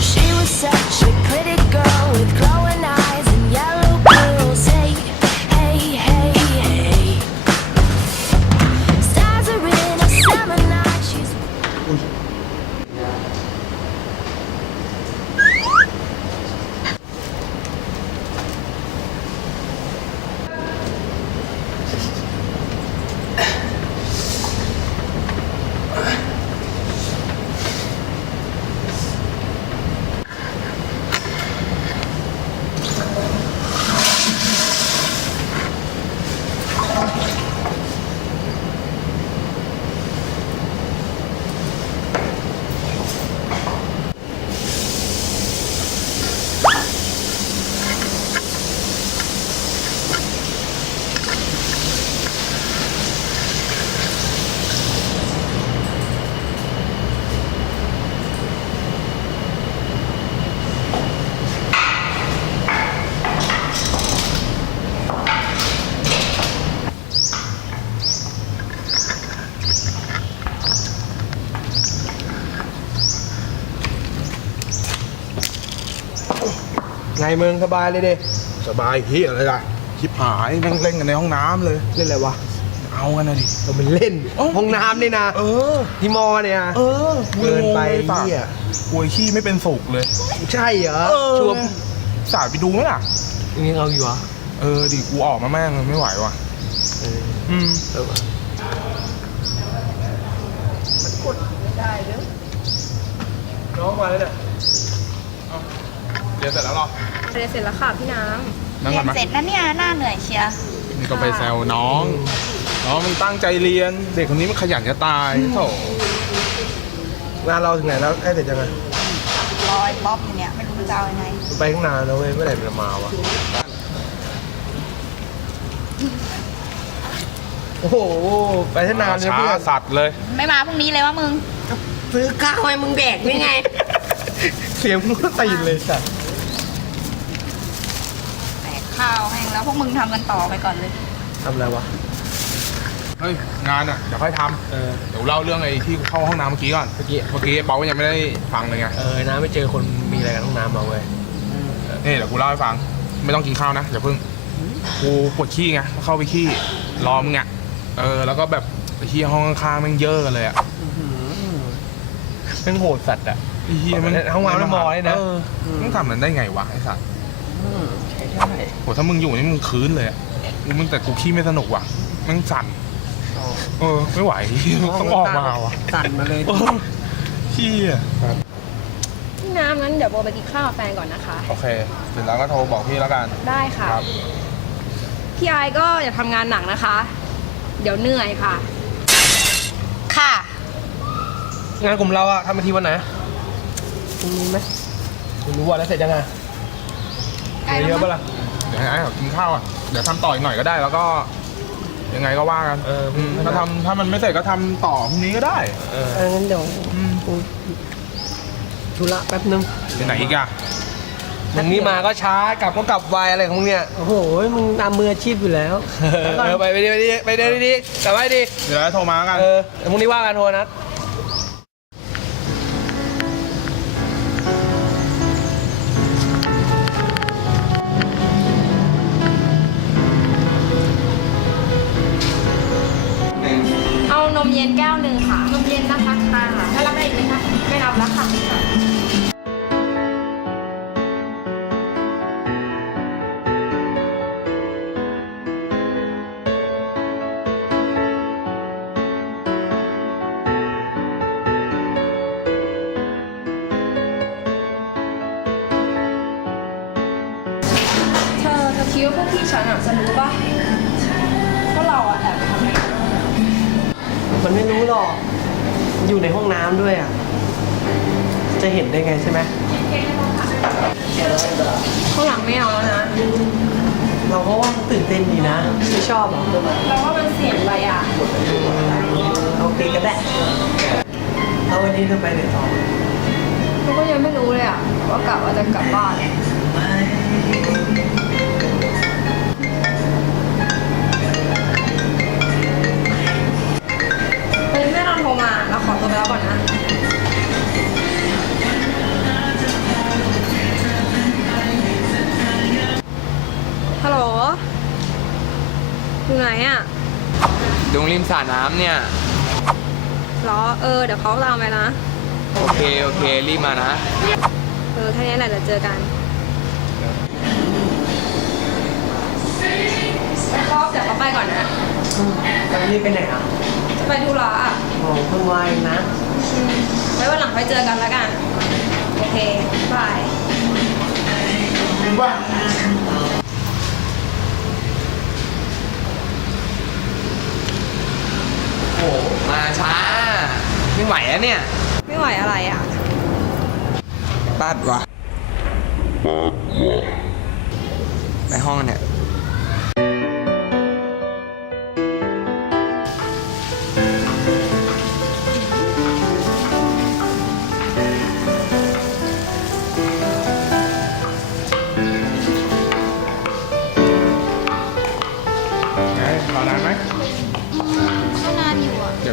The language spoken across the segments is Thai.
She was such a pretty girl with glowing eyes and yellow curls. Hey, hey, hey, hey. Stars are in a summer night. ไงมึงสบายเลยดิสบายพี่อะไรล่ะชิบหายนั่งเล่นกันในห้องน้ำเลย เล่นอะไรวะเอากันนะดิ เราไปเล่นเอ้า ห้องน้ำนี่นะเออ ที่มอเนี่ยนะเออเกินไปปากเหี้ยกลัวขี้ไม่เป็นสุกเลยใช่เหรอเออชัวร์สาดไปดูไหมล่ะ ยังเอาอยู่เหรอเออดิกูออกมาแม่งเลยไม่ไหวว่ะ เอออืม เออว่ะน้องมาแล้วเนี่ยเรียนเสร็จแล้วหรอเรียนเสร็จแล้วค่ะพี่น้นั่งเรีก่ยอนนไหมเสร็จแล้วเนี่ยหน้าเหนื่อยเชียร์นี่ก็ไปแซวน้องน้องมันตั้งใจเรียน เด็กคนนี้มันขยันจะตายโถงานเราถึงไหนแล้วใกล้เสร็จยังไงรอยบ๊อบอยู่เนี่ยไม่รู้จะเอายังไงไปข้างนานแล้วเว้ยเมื่อไหร่มันจะมาวะโอ้โหไปที่นานเลยช้าเพื่อนสัตว์เลยไม่มาพรุ่งนี้เลยวะมึงซื้อข้าวให้มึงแดกนี่ไง เสียงมึงก็ตีนเลยสัตว์ แตก ข้าวแห้งแล้วพวกมึงทำกันต่อไปก่อนเลย ทำอะไรวะ เฮ้ยงานอะเดี๋ยวค่อยทเออำเดี๋ยวเล่าเรื่องไอ้ที่เข้าห้องน้ำเมื่อกี้ก่อน เมื่อกี้ เมื่อกี้เปายังไม่ได้ฟังเลยไง เออน้าไม่เจอคนมีอะไรกันห้องน้ำมาเว้ย นี่เดี๋ยวกูเล่าให้ฟัง ไม่ต้องกินข้าวนะอย่าเพิ่ง กูปวดขี้ไงเข้าไปขี้รอมึงอะเออ แล้วก็แบบไปขี้ห้องข้างๆแม่งเยอะกันเลยอะแม่งโหดสัตว์อะไอ้เหี้ยมันห้องน้ำน้ำมอเลยนะเออมึงทำมันได้ไงวะไอ้สัตว์ ใช่ใช่โหถ้ามึงอยู่นี่มึงคืนเลยอะมึงแต่กูขี้ไม่สนุกว่ะแม่งสั่น เออ ไม่ไหว ต้องออกมาว่ะสั่นมาเลย เออขี้อะำพี่น้ำงั้นเดี๋ยวโบไปกินข้าวกับแฟนก่อนนะคะ โอเคเสร็จแล้วก็โทรบอกพี่แล้วกัน ได้ค่ะ ครับ พี่ไอก็อย่าทำงานหนักนะคะ เดี๋ยวเหนื่อยค่ะ ค่ะ งานกลุ่มเราอะทำมาทีวันไหนพรุ่งนี้ไหมไม่รู้ว่าแล้วเสร็จยังไง ใกล้แล้วเยอะมั้ปะงล่ะเดี๋ยวให้ไอ้กินข้าวอะ เดี๋ยวทำต่ออีกหน่อยก็ได้แล้วก็ ยังไงก็ว่ากันเออมถ้าทำถ้ามันไม่เสร็จก็ทำต่อพรุ่งนี้ก็ได้เอองั้นเดี๋ยวอืมกูธุระแป๊บนึง ไปไหนอีกอะมึงนี่มาก็ช้ากลับก็กลับไวอะไรของมึงเนี่ย โอ้โห มึงตามมืออาชีพอยู่แล้ว เออไปไปดีไปดีไปเดินดีๆกลับไปดีเดี๋ยวโทรมาแล้วกัน เออเดี๋ยวพรุ่งนี้ว่ากันโทรนัด หนึ่งค่ะนมเย็นนะคะค่ะถ้ารับได้อีกไหมคะไม่รับแล้วค่ะ รู้หรอก อยู่ในห้องน้ำด้วยอะ จะเห็นได้ไงใช่ไหม ข้างหลังไม่เอาแล้วนะเราก็ว่ามันตื่นเต้นดีนะไม่ชอบเหรอเราว่ามันเสี่ยงไปอะโอเคก็ได้เอาวันนี้เธอไปไหนต่อ เราก็ยังไม่รู้เลยอะว่ากลับว่าจะกลับบ้านวันนี้แม่ รงริมสระน้ำเนี่ย เหรอเออ เดี๋ยวเขาตามไปนะ โอเค โอเค รีบมานะ เออ แค่นี้แหละเดี๋ยวเจอกันไปครอบเดี๋ยวเขาไปก่อนนะ แล้วนี่ไปไหนอะจะไปธุระอะโอ้เพิ่งวายนะ อืมไว้วันหลังไปเจอกันแล้วกัน โอเคบายโอ้ มาช้า ไม่ไหวอะเนี่ย ไม่ไหวอะไรอะปัดวะ ไปห้องเนี่ยไง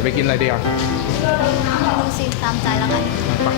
ยวไปกินอะไรดีอะดูสิตามใจแล้วกัน ไป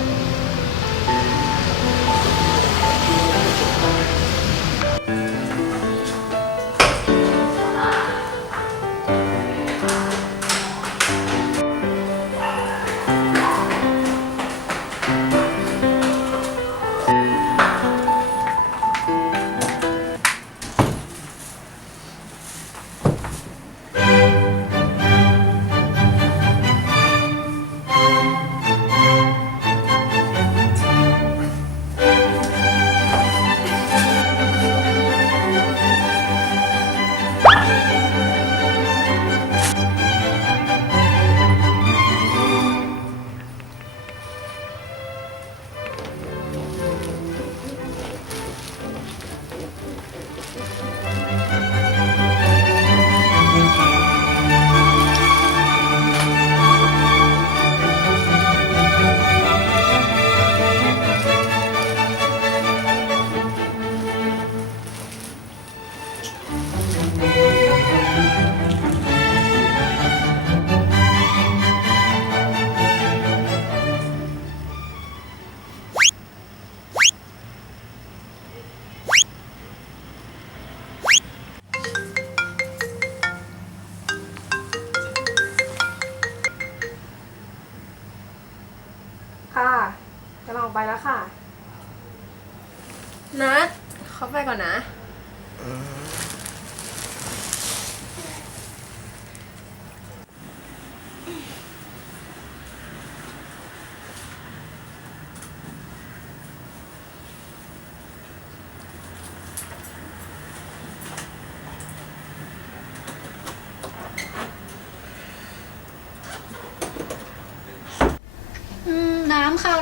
ไปแล้วค่ะ นัดเขาไปก่อนนะ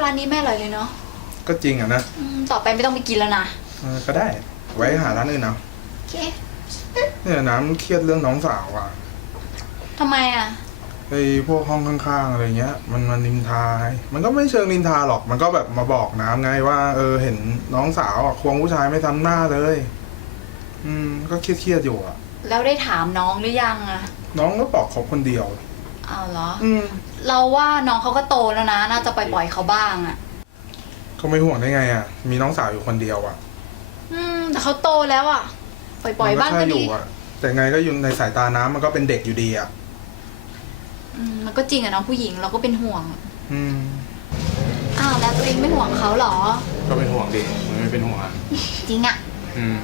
ร้านนี้ไม่อร่อยเลยเนาะก็จริงอะนะอืมต่อไปไม่ต้องไปกินแล้วนะ เออก็ได้ ไว้หาร้านอื่นเอาโอเคเนี่ยน้ำเครียดเรื่องน้องสาวอะทำไมอะ ไอ้พวกห้องข้างๆอะไรเงี้ย มันมันนินทาไงมันก็ไม่เชิงนินทาหรอก มันก็แบบมาบอกน้ำไงว่า เออเห็นน้องสาวอะควงผู้ชายไม่ทำหน้าเลย อืม ก็เครียดๆอยู่อะ แล้วได้ถามน้องหรือยังอะ น้องก็บอกเขาคนเดียว เอาเหรอ อืมเราว่าน้องเขาก็โตแล้วนะ น่าจะปล่อยๆเขาบ้างอะ เขาไม่ห่วงได้ไงอะ มีน้องสาวอยู่คนเดียวอะอืมแต่เขาโตแล้วอะ ปล่อยๆบ้างมันก็ใช่อดียู่อะ แต่ไงก็อยู่ในสายตาน้ำมันก็เป็นเด็กอยู่ดีอะ อืมมันก็จริงอะน้องผู้หญิงเราก็เป็นห่วง อืม อ้าวแล้วตัวเองไม่ห่วงเขาเหรอ ก็เป็นห่วงดิมันไม่เป็นห่วงอะจริงอะอืม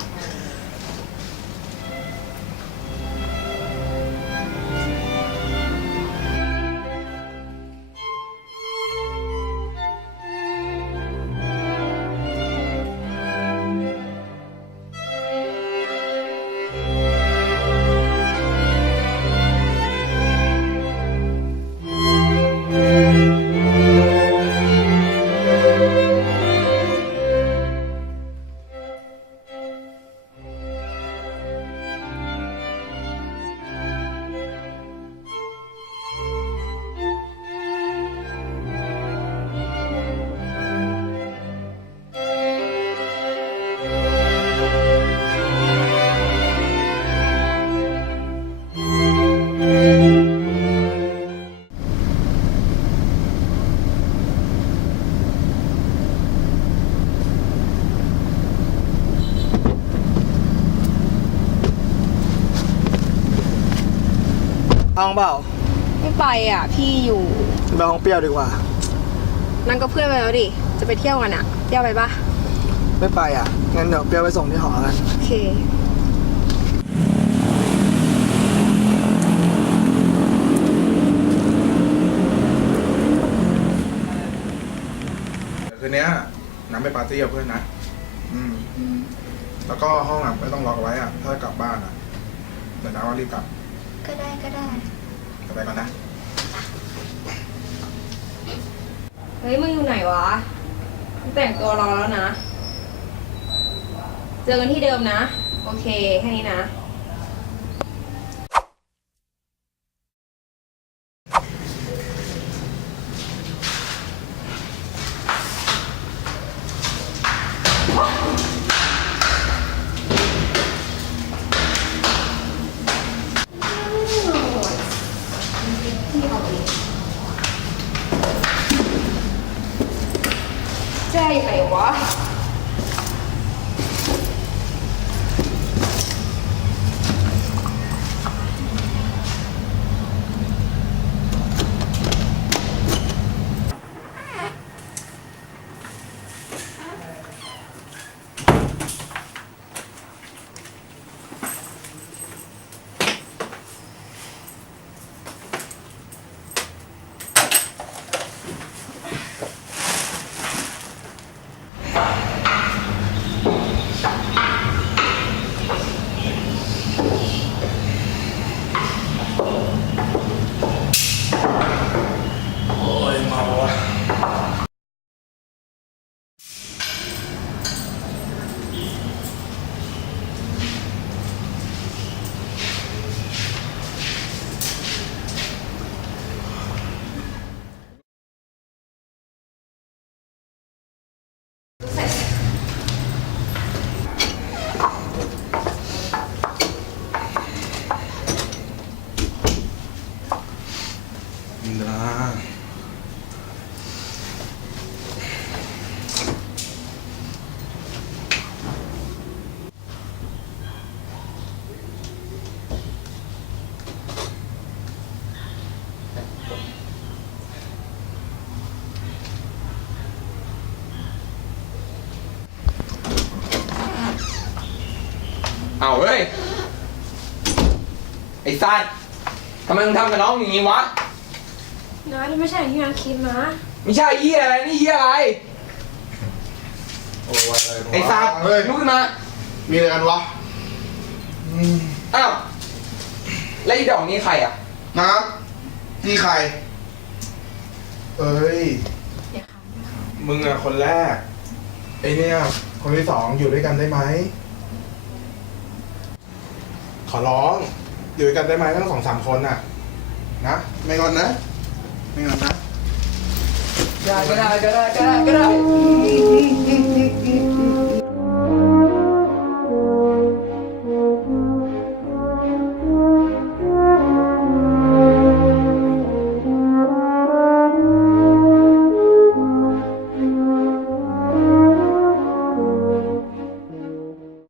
อาเปล่าไม่ไปอะ พี่อยู่ไปห้องเปรี้ยวดีกว่า นั่นก็เพื่อนไปแล้วดิ จะไปเที่ยวกันอะ เที่ยวไปปะไม่ไปอะ งั้นเดี๋ยวเปรี้ยวไปส่งที่หอกัน โอเคเดี๋ยวคืนเนี้ยน้ำไปปาร์ตี้กับเพื่อนนะ อืม แล้วก็ห้องอะไม่ต้องล็อกไว้อะ ถ้าจะกลับบ้านอะ เดี๋ยวน้าว่ารีบกลับ ก็ได้ก็ได้จะ ไปก่อนนะ เฮ้ยมึงอยู่ไหนวะมึงแต่งตัวรอแล้วนะ เจอกันที่เดิมนะ โอเค แค่นี้นะ แจ้อ ไอ้สัตว์ทำไมมึงทำกับน้องอย่างนี้วะ นะนี่ไม่ใช่อย่างที่นาคิดนะ ไม่ใช่เหี้ยอะไรนี่เหี้ยอะไร โอ้ยะรไอ้สัตว์เฮ้ยลุกขึ้นมา มีอะไรกันวะอ้าว แล้วไอีดอกนี้ใครอะน้ำนี่ใคร เอ้ย มึงอะคนแรก ไอเนี่ย คนที่สองอยู่ด้วยกันได้ไหม ขอร้อง อยู่กันได้ไหมทั้งสองสามคนน่ะ นะ ไม่งอนนะ ไม่งอนนะก็ได้ก็ได้ก็ได้ก็ได้